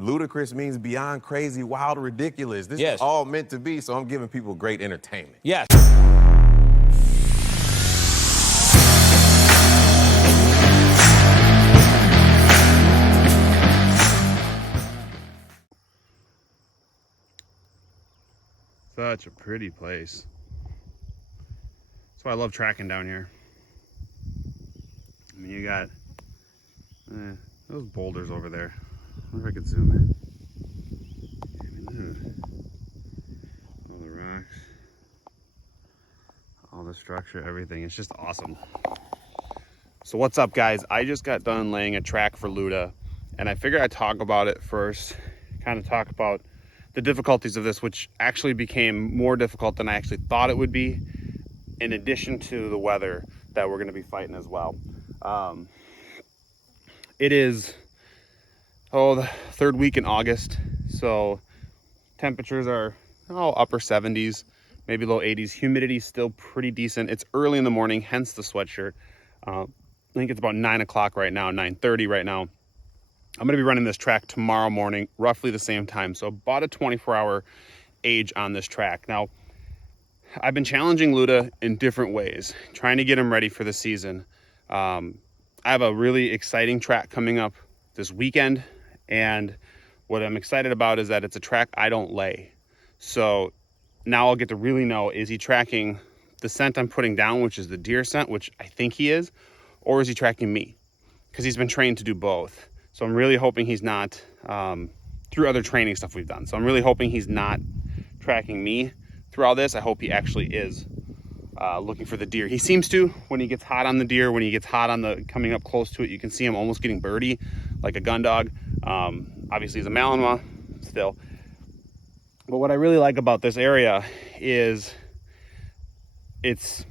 ludicrous means beyond crazy, wild, or ridiculous. This Yes. is all meant to be, so I'm giving people great entertainment. Yes. Such a pretty place. That's why I love tracking down here. I mean, you got those boulders over there. I wonder if I could zoom in. I mean, all the rocks, all the structure, everything. It's just awesome. So what's up, guys? I just got done laying a track for Luda, and I figured I'd talk about it first, kind of talk about the difficulties of this, which actually became more difficult than I actually thought it would be, in addition to the weather that we're going to be fighting as well. It is the third week in August, so temperatures are upper 70s, maybe low 80s. Humidity still pretty decent. It's early in the morning, hence the sweatshirt. I think it's about 9 o'clock right now, 9:30 right now. I'm going to be running this track tomorrow morning, roughly the same time. So about a 24-hour age on this track. Now, I've been challenging Luda in different ways, trying to get him ready for the season. I have a really exciting track coming up this weekend, and what I'm excited about is that it's a track I don't lay. So now I'll get to really know, is he tracking the scent I'm putting down, which is the deer scent, which I think he is, or is he tracking me? Because he's been trained to do both. So I'm really hoping he's not, through other training stuff we've done. So I'm really hoping he's not tracking me through all this. I hope he actually is looking for the deer. He seems to, when he gets hot on the deer, when he gets hot on the coming up close to it, you can see him almost getting birdie like a gun dog. Obviously he's a Malinois still. But what I really like about this area is it's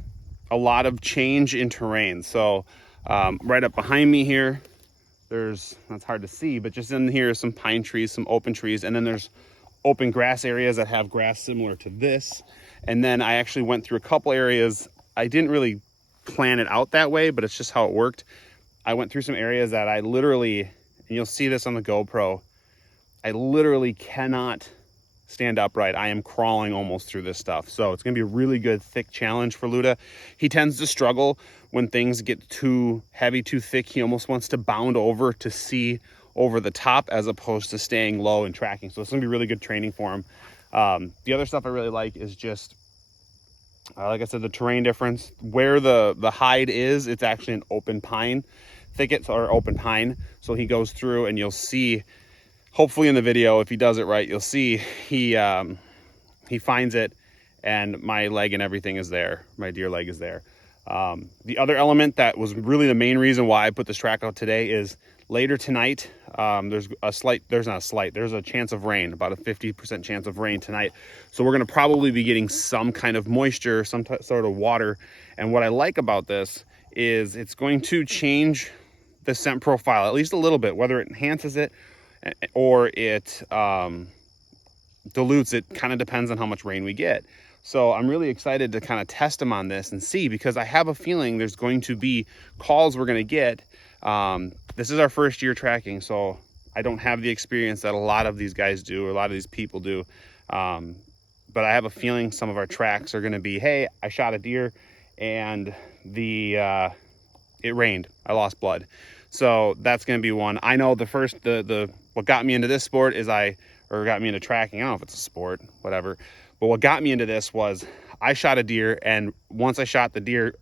a lot of change in terrain. So right up behind me here, that's hard to see, but just in here some pine trees, some open trees, and then there's open grass areas that have grass similar to this. And then I actually went through a couple areas. I didn't really plan it out that way, but it's just how it worked. I went through some areas that I literally, and you'll see this on the GoPro, I literally cannot stand upright. I am crawling almost through this stuff. So it's gonna be a really good thick challenge for Luda. He tends to struggle when things get too heavy, too thick. He almost wants to bound over to see over the top as opposed to staying low and tracking. So it's gonna be really good training for him. The other stuff I really like is just, like I said, the terrain difference. Where the hide is, it's actually an open pine thicket or open pine. So he goes through and you'll see, hopefully in the video, if he does it right, you'll see he finds it and my leg and everything is there. My deer leg is there. The other element that was really the main reason why I put this track out today is later tonight, there's a chance of rain, about a 50% chance of rain tonight. So we're going to probably be getting some kind of moisture, some sort of water. And what I like about this is it's going to change the scent profile, at least a little bit, whether it enhances it or it dilutes it, kind of depends on how much rain we get. So I'm really excited to kind of test him on this and see, because I have a feeling there's going to be calls we're going to get. This is our first year tracking, so I don't have the experience that a lot of these guys do, or a lot of these people do. But I have a feeling some of our tracks are going to be, hey, I shot a deer and it rained. I lost blood. So that's going to be one. I know what got me into this sport got me into tracking. I don't know if it's a sport, whatever. But what got me into this was I shot a deer, and once I shot the deer,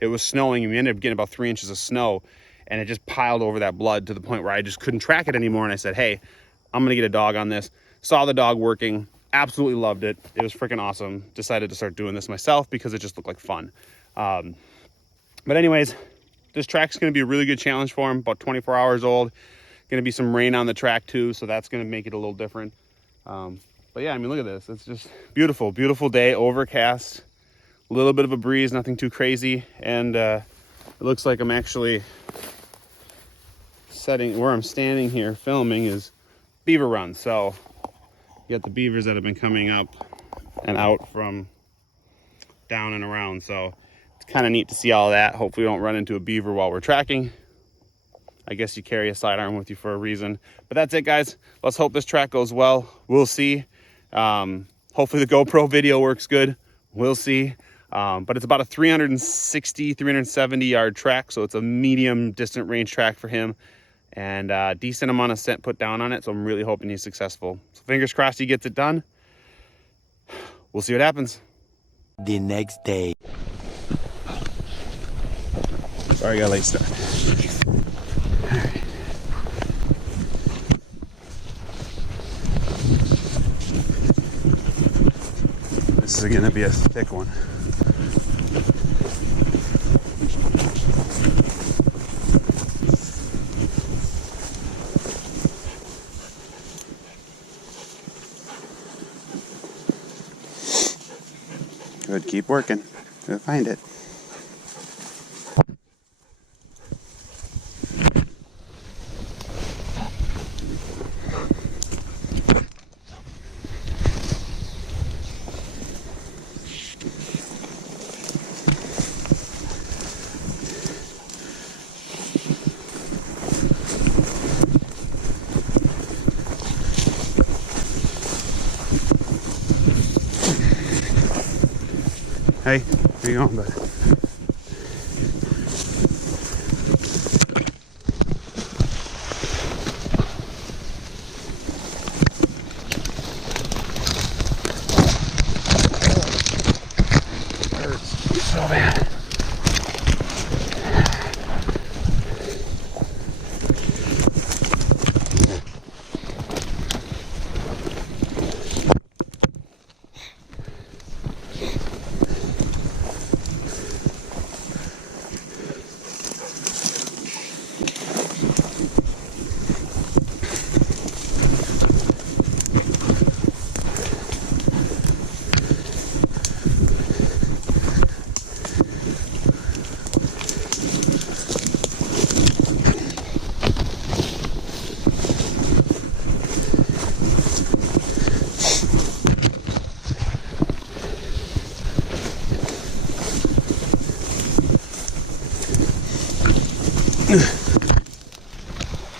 it was snowing, and we ended up getting about 3 inches of snow, and it just piled over that blood to the point where I just couldn't track it anymore. And I said, hey, I'm going to get a dog on this. Saw the dog working, absolutely loved it. It was freaking awesome. Decided to start doing this myself because it just looked like fun. But anyways, this track's going to be a really good challenge for him. About 24 hours old. Going to be some rain on the track too, so that's going to make it a little different. But yeah, I mean, look at this. It's just beautiful, beautiful day, overcast, a little bit of a breeze, nothing too crazy. And it looks like I'm actually where I'm standing here filming is beaver run. So you got the beavers that have been coming up and out from down and around. So it's kind of neat to see all that. Hopefully we don't run into a beaver while we're tracking. I guess you carry a sidearm with you for a reason. But that's it, guys. Let's hope this track goes well. We'll see. Hopefully the GoPro video works good. We'll see. But it's about a 360, 370 yard track. So it's a medium distant range track for him, and a decent amount of scent put down on it. So I'm really hoping he's successful. So fingers crossed he gets it done. We'll see what happens. The next day. Sorry, I got a late start. All right. This is gonna be a thick one. Good, keep working. You'll find it. Hey, where you going, bud? Hurts so bad.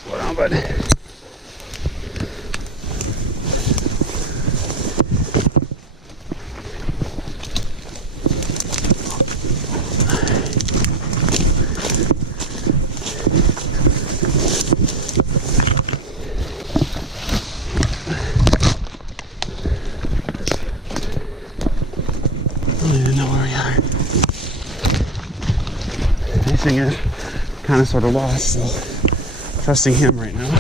Slow down, bud. I don't even know where we are. I think I kind of sort of lost, so trusting him right now.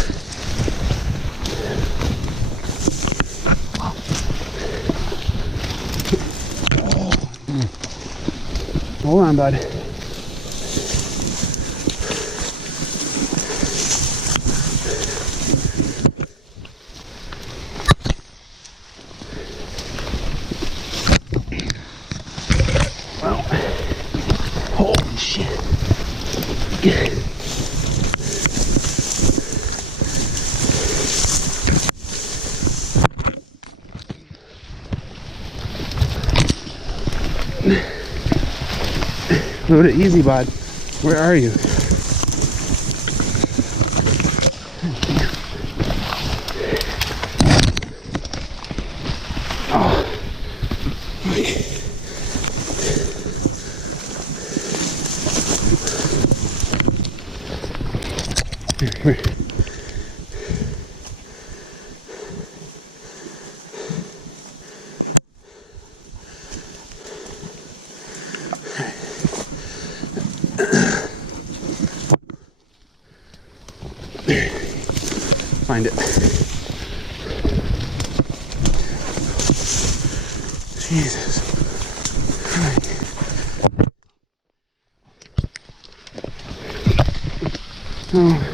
Hold on, bud. Well, holy shit. Luda, easy, bud. Where are you? Oh. Here. Find it. Jesus. Oh.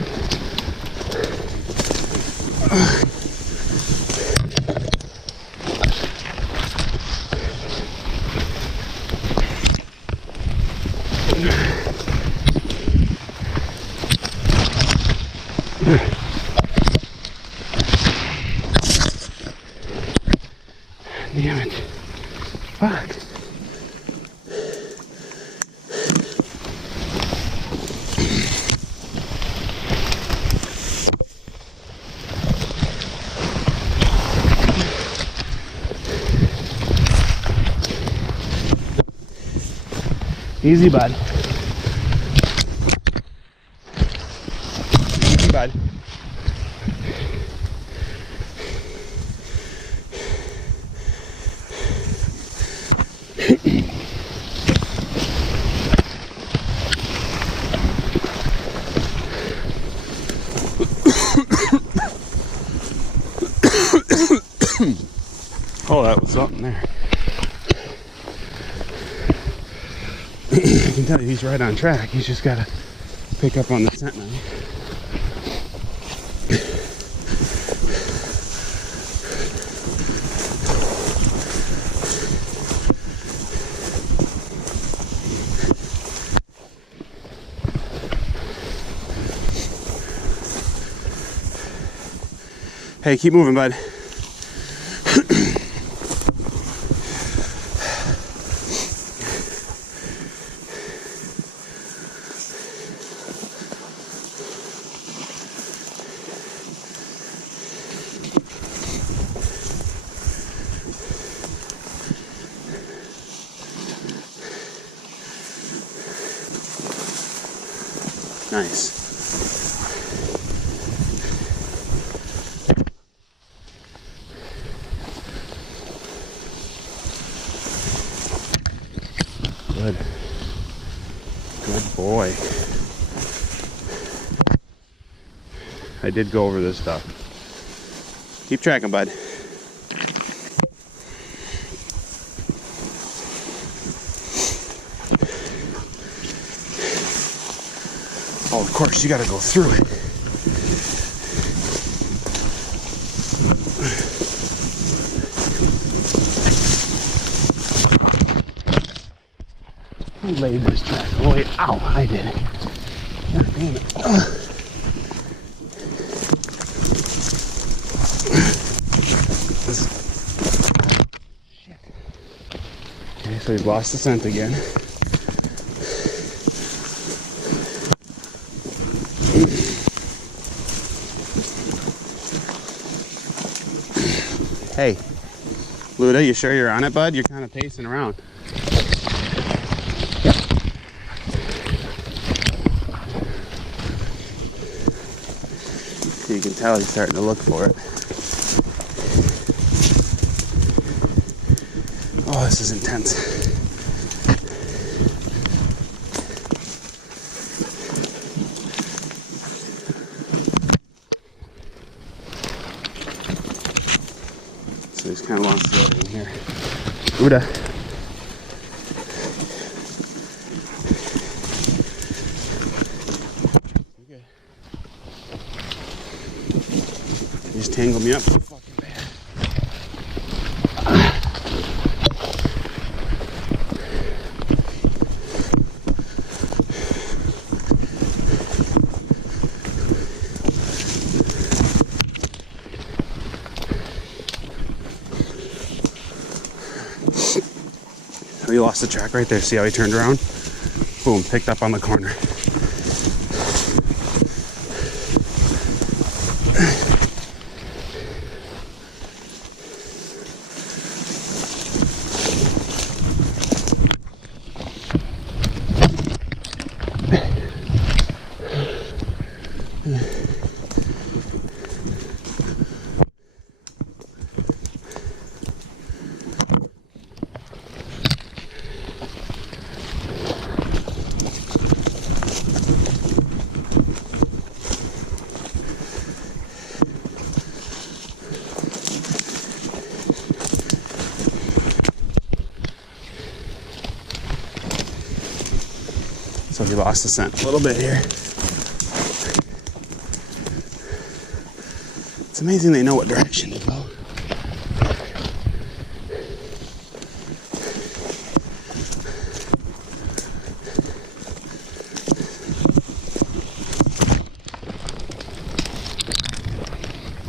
Damn it. Fuck. Easy, bud. Easy, bud. Oh, that was something there. I can tell you he's right on track. He's just got to pick up on the scent now. Hey, keep moving, bud. Nice. Good. Good boy. I did go over this stuff. Keep tracking, bud. Oh, of course, you gotta go through it. Who laid this track? Oh, wait. Ow, I did it. God damn it. Shit. Okay, so we've lost the scent again. Hey, Luda, you sure you're on it, bud? You're kind of pacing around. You can tell he's starting to look for it. Oh, this is intense. So he's kind of wants to get in here. Luda. Okay. You just tangled me up so fucking bad. We lost the track right there. See how he turned around? Boom, picked up on the corner. So he lost the scent a little bit here. It's amazing they know what direction to go.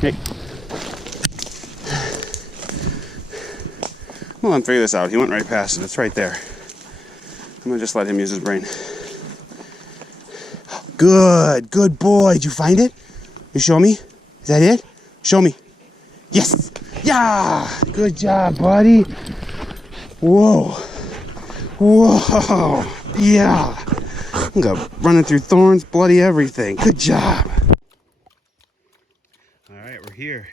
Hey. Well, I'm figure this out. He went right past it. It's right there. I'm gonna just let him use his brain. Good, good boy. Did you find it? You show me? Is that it? Show me. Yes. Yeah. Good job, buddy. Whoa. Whoa. Yeah. I'm gonna running through thorns, bloody everything. Good job. All right, we're here.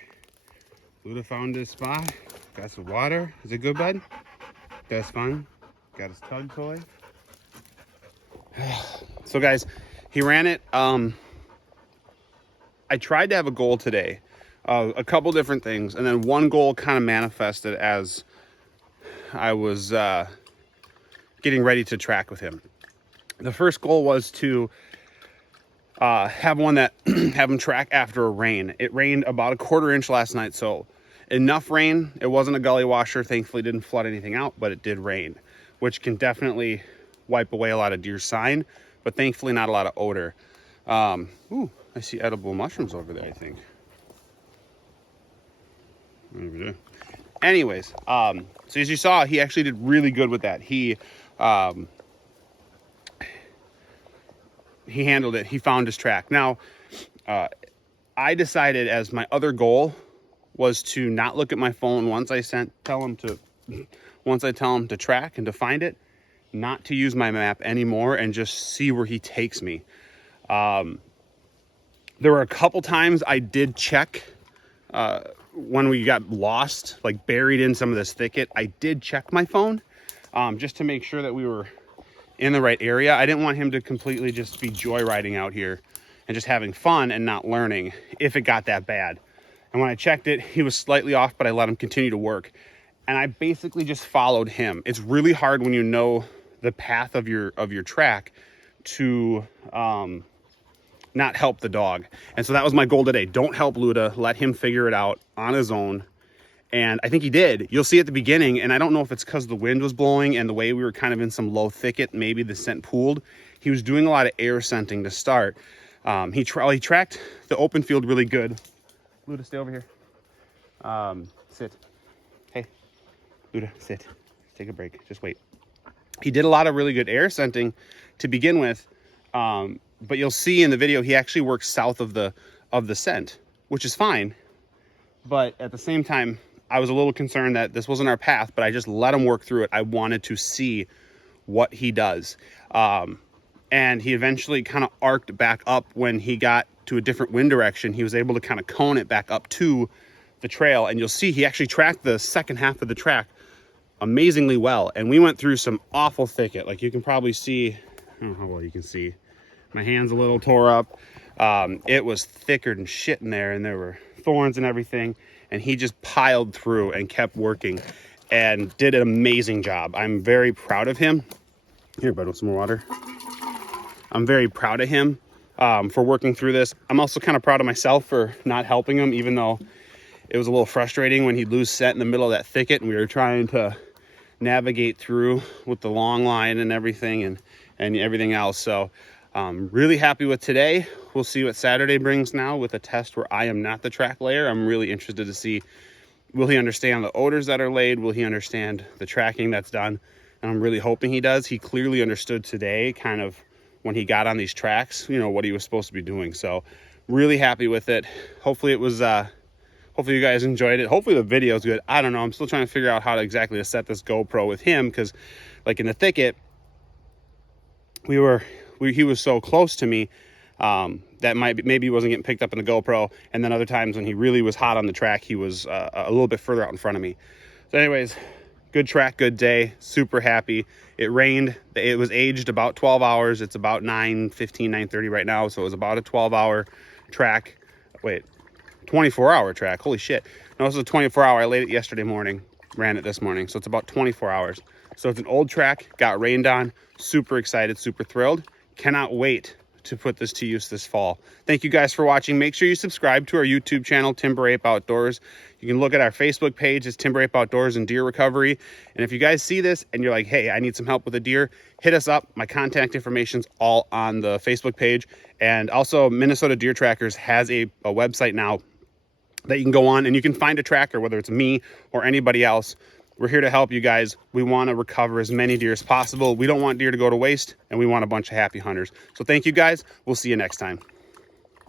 Luda found his spot. Got some water. Is it good, bud? That's fun. Got his tug toy. So guys, he ran it. I tried to have a goal today, a couple different things, and then one goal kind of manifested as I was getting ready to track with him. The first goal was to have one that have him track after a rain. It rained about a 1/4 inch last night, so enough rain. It wasn't a gully washer. Thankfully, didn't flood anything out, but it did rain, which can definitely wipe away a lot of deer sign, but thankfully not a lot of odor. Ooh, I see edible mushrooms over there, I think. Anyways, so as you saw, he actually did really good with that. He handled it. He found his track. Now, I decided as my other goal was to not look at my phone once I tell him to track and to find it, not to use my map anymore and just see where he takes me. There were a couple times I did check when we got lost, like buried in some of this thicket. I did check my phone just to make sure that we were in the right area. I didn't want him to completely just be joyriding out here and just having fun and not learning if it got that bad. And when I checked it, he was slightly off, but I let him continue to work. And I basically just followed him. It's really hard when you know the path of your track to not help the dog. And so that was my goal today. Don't help Luda. Let him figure it out on his own. And I think he did. You'll see at the beginning, and I don't know if it's because the wind was blowing and the way we were kind of in some low thicket, maybe the scent pooled. He was doing a lot of air scenting to start. He tracked the open field really good. Luda, stay over here. Sit. Hey, Luda, sit. Take a break. Just wait. He did a lot of really good air scenting to begin with. But you'll see in the video, he actually works south of the scent, which is fine. But at the same time, I was a little concerned that this wasn't our path, but I just let him work through it. I wanted to see what he does. And he eventually kind of arced back up when he got to a different wind direction. He was able to kind of cone it back up to the trail. And you'll see he actually tracked the second half of the track amazingly well. And we went through some awful thicket. Like you can probably see, I don't know how well you can see. My hand's a little tore up. It was thicker than shit in there, and there were thorns and everything. And he just piled through and kept working and did an amazing job. I'm very proud of him. Here, bud, want some more water? I'm very proud of him for working through this. I'm also kind of proud of myself for not helping him, even though it was a little frustrating when he'd lose scent in the middle of that thicket and we were trying to navigate through with the long line and everything and everything else. So really happy with today. We'll see what Saturday brings now with a test where I am not the track layer. I'm really interested to see, will he understand the odors that are laid? Will he understand the tracking that's done? And I'm really hoping he does. He clearly understood today kind of when he got on these tracks, you know, what he was supposed to be doing. So really happy with it. Hopefully it was, hopefully you guys enjoyed it. Hopefully the video is good. I don't know. I'm still trying to figure out how to exactly set this GoPro with him. Cause like in the thicket, he was so close to me, that maybe he wasn't getting picked up in the GoPro. And then other times when he really was hot on the track, he was a little bit further out in front of me. So anyways, good track, good day, super happy. It rained. It was aged about 12 hours. It's about 9:15, 9:30 right now. So it was about a 12-hour track. Wait, 24-hour track. Holy shit. No, this is a 24-hour. I laid it yesterday morning, ran it this morning. So it's about 24 hours. So it's an old track, got rained on. Super excited, super thrilled. Cannot wait to put this to use this fall. Thank you guys for watching. Make sure you subscribe to our YouTube channel, Timber Ape Outdoors. You can look at our Facebook page. It's Timber Ape Outdoors and Deer Recovery. And if you guys see this and you're like, hey, I need some help with a deer, hit us up. My contact information's all on the Facebook page. And also Minnesota Deer Trackers has a website now that you can go on and you can find a tracker, whether it's me or anybody else. We're here to help you guys. We want to recover as many deer as possible. We don't want deer to go to waste, and we want a bunch of happy hunters. So thank you guys. We'll see you next time.